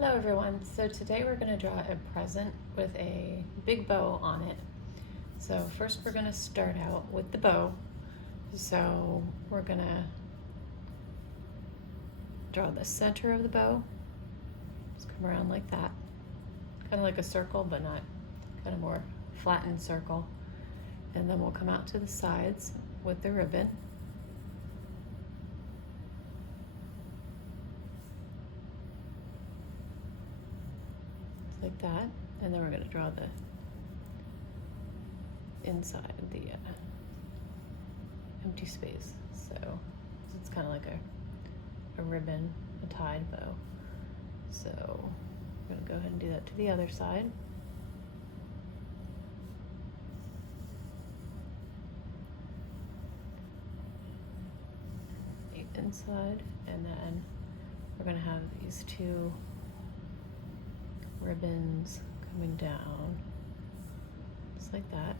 Hello everyone. So today we're going to draw a present with a big bow on it. So first we're going to start out with the bow. So we're going to draw the center of the bow. Just come around like that. Kind of like a circle, but not kind of more flattened circle. And then we'll come out to the sides with the ribbon. Like that, and then we're going to draw the inside, the empty space. So it's kind of like a ribbon, a tied bow. So we're going to go ahead and do that to the other side. The inside, and then we're going to have these two ribbons coming down just like that.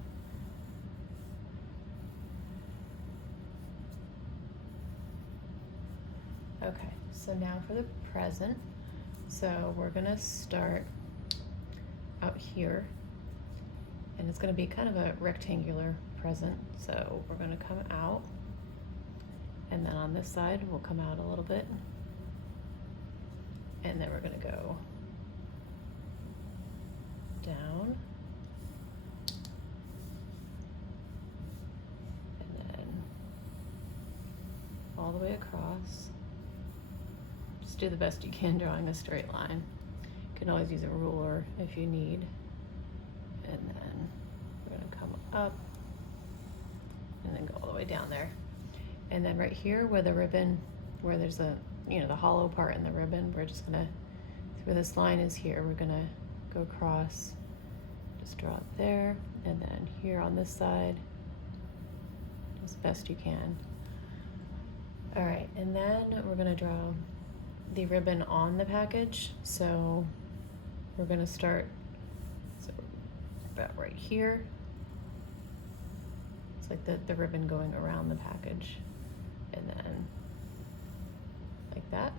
Okay, so now for the present. So we're gonna start out here, and it's gonna be kind of a rectangular present. So we're gonna come out, and then on this side we'll come out a little bit, and then we're gonna go down, and then all the way across. Just do the best you can drawing a straight line. You can always use a ruler if you need. And then we're gonna come up and then go all the way down there. And then right here where the ribbon, where there's a, the hollow part in the ribbon, we're just gonna, where this line is here, we're gonna go across, just draw it there, and then here on this side, as best you can. All right, and then we're gonna draw the ribbon on the package. So we're gonna start, so about right here. It's like the ribbon going around the package, and then like that.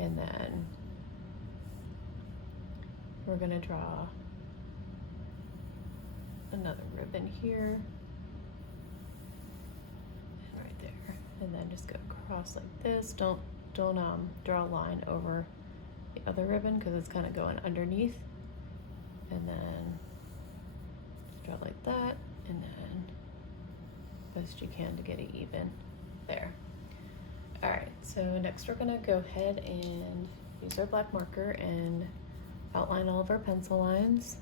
And then we're gonna draw another ribbon here and right there, and then just go across like this. Don't draw a line over the other ribbon because it's kind of going underneath. And then just draw like that, and then best you can to get it even there. All right, so next we're gonna go ahead and use our black marker and outline all of our pencil lines.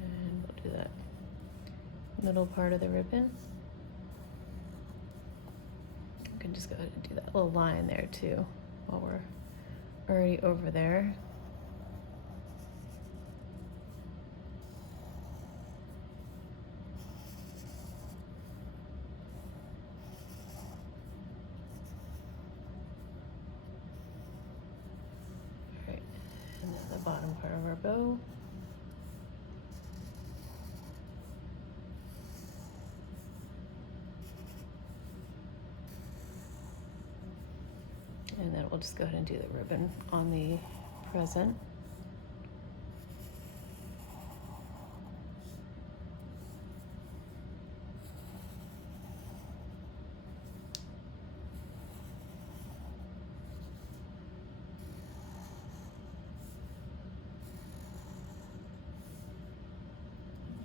And we'll do that middle part of the ribbon. You can just go ahead and do that little line there too while we're already over there. All right, and then the bottom part of our bow. And then we'll just go ahead and do the ribbon on the present.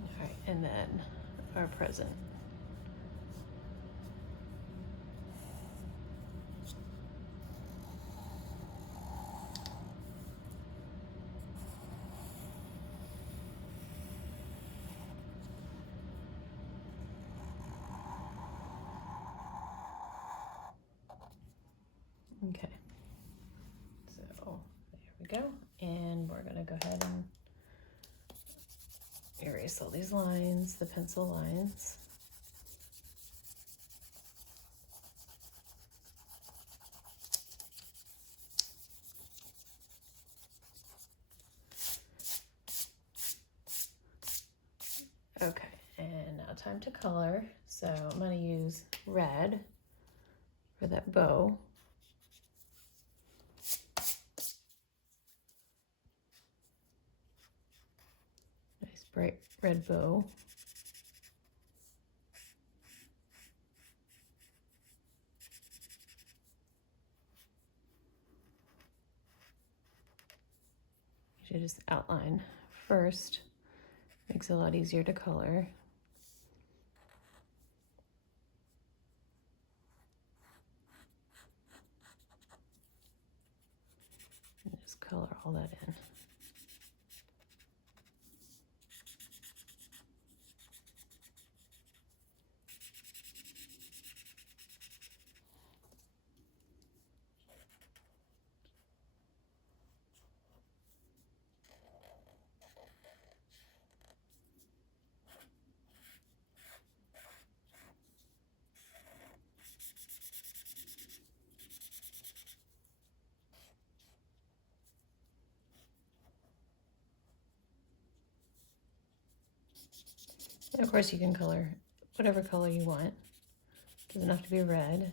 All right, and then our present. Okay, so there we go. And we're gonna go ahead and erase all these lines, the pencil lines. time to color. So I'm going to use red for that bow. Nice bright red bow. You should just outline first. Makes it a lot easier to color. And just color all that in. And of course you can color whatever color you want. Doesn't have to be red.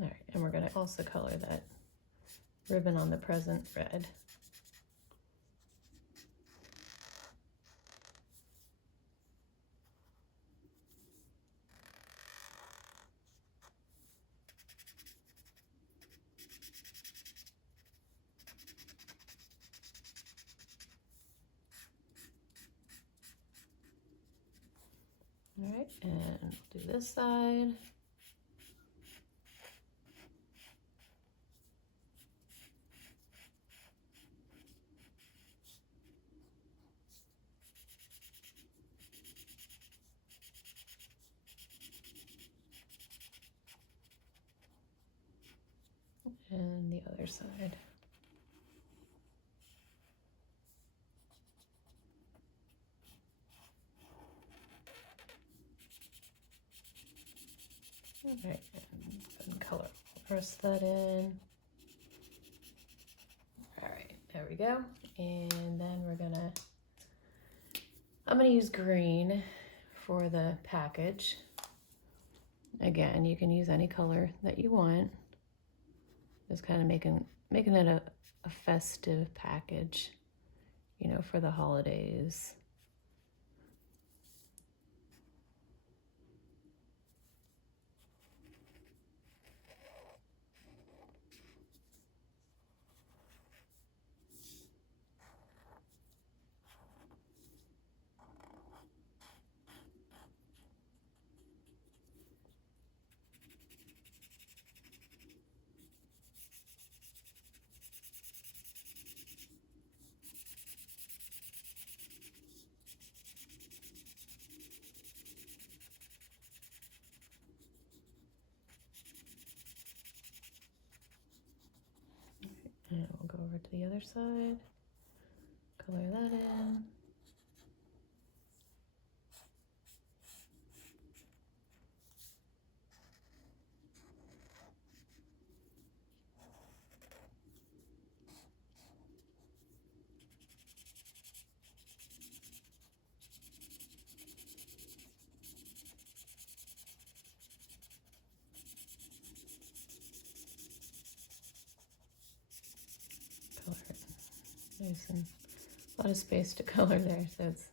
All right, and we're going to also color that ribbon on the present red. All right, and do this side. And the other side. All right, and color the rest of that in. All right, there we go. And then I'm gonna use green for the package. Again, you can use any color that you want. Just kind of making it a festive package, you know, for the holidays. And we'll go over to the other side, color that in. Color it nice and a lot of space to color there, so it's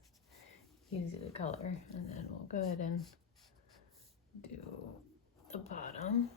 easy to color. And then we'll go ahead and do the bottom.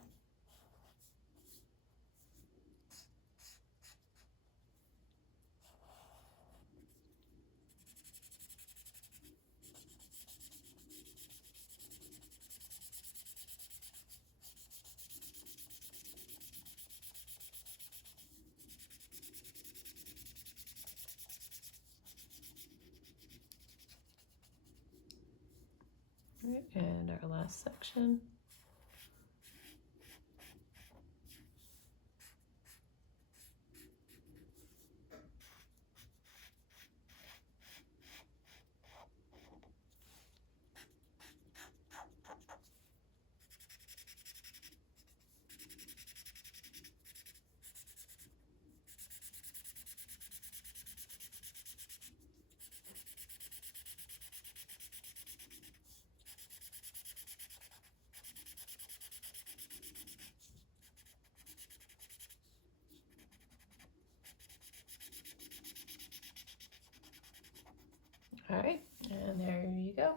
All right, and our last section. All right, and there you go.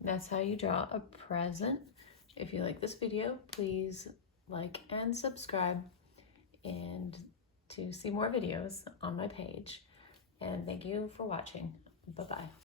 That's how you draw a present. If you like this video, please like and subscribe and to see more videos on my page. And thank you for watching. Bye-bye.